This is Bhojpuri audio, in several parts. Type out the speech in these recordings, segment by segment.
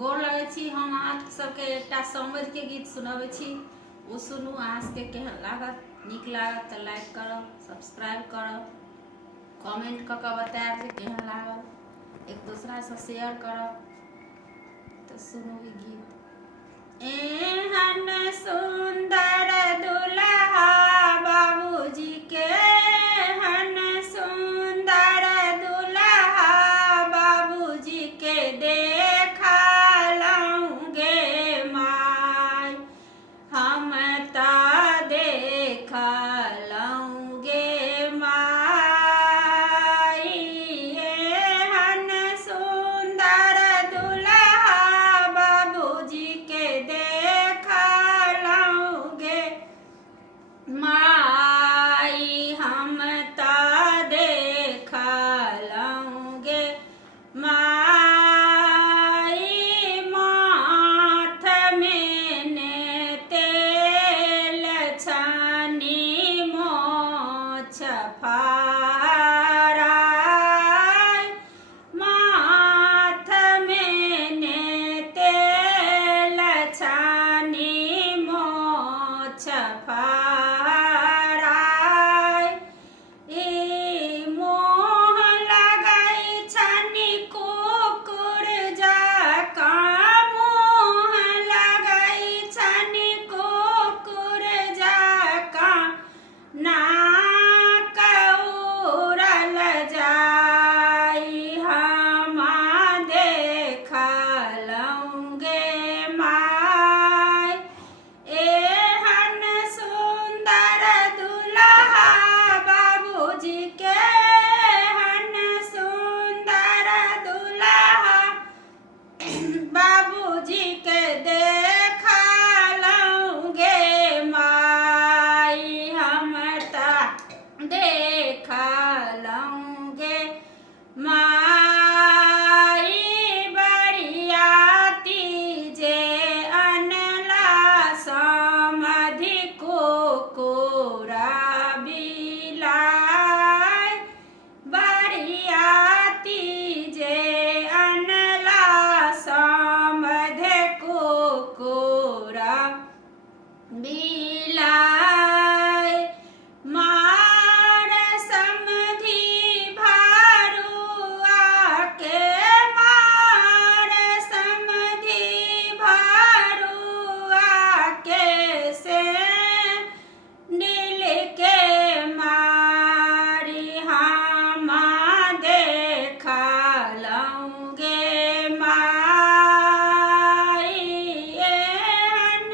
गोर लगे छी। हम अहाँ सबके एकटा समझ के गीत सुनाबे छी, ओ सुनू। अहाँ सबके केहन लागत, नीक लागत तऽ लाइक करब, सब्सक्राइब करब, कमेंट कऽ के बतायब जे केहन लागल, एक दूसरा से शेयर करब। तो सुनू ई गीत। एहन सुंदर दुल्हा बाबूजी के, एहन सुंदर दुल्हा बाबूजी के देखलहुँ गे माय, हम तऽ देखलहुँ गे माय। एहन सुंदर दुल्हा बाबूजी के देखलहुँ गे माय, हम तऽ देखलहुँ गे माय। माथ में ने तेल छानी मोछ फाड़ाय, माथ में ने तेल छानी मोछ फाड़ाय। ई मोह लगै छनि कुकुर जकाँ, मोह लगै छनि कुकुर जकाँ, नाक उड़ल जाय, हम देखलहुँ गे माय। एहन सुंदर दुल्हा बाबूजी के, एहन सुंदर दुल्हा बाबूजी के देखलहुँ गे माय, हम तऽ देखलहुँ गे माय। बरियाती जे अनला समधि कुकुर बिलाइ, बरियाती जे अनला समधि कुकुर बिलाइ। मार समधि भरुआ के, मार समधि भरुआ के, सेंडिल के मारी, हम देखलहुँ गे माय। एहन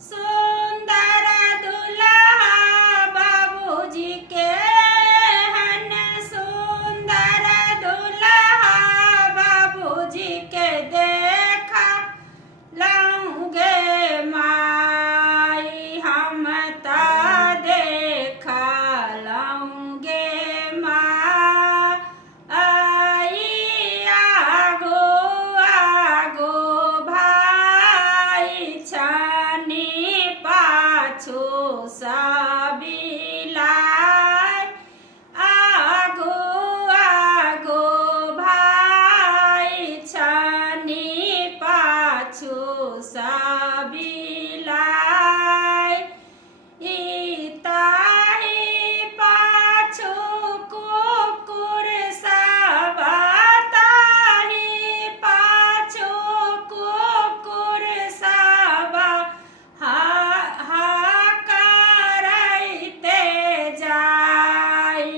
सुंदर दुल्हा बाबूजी के, एहन सुंदर दुल्हा बाबूजी के देखलहुँ गे माय, हम तऽ देखलहुँ गे माय। आगो आगो भाय छनि, पाछू सँ बिलाइ, आगो आगो भाय छनि, पाछू सँ बिलाइ। ई ताहि पाछू कुकुर सब, ताहि पाछू कुकुर सब, हा करैते जाय,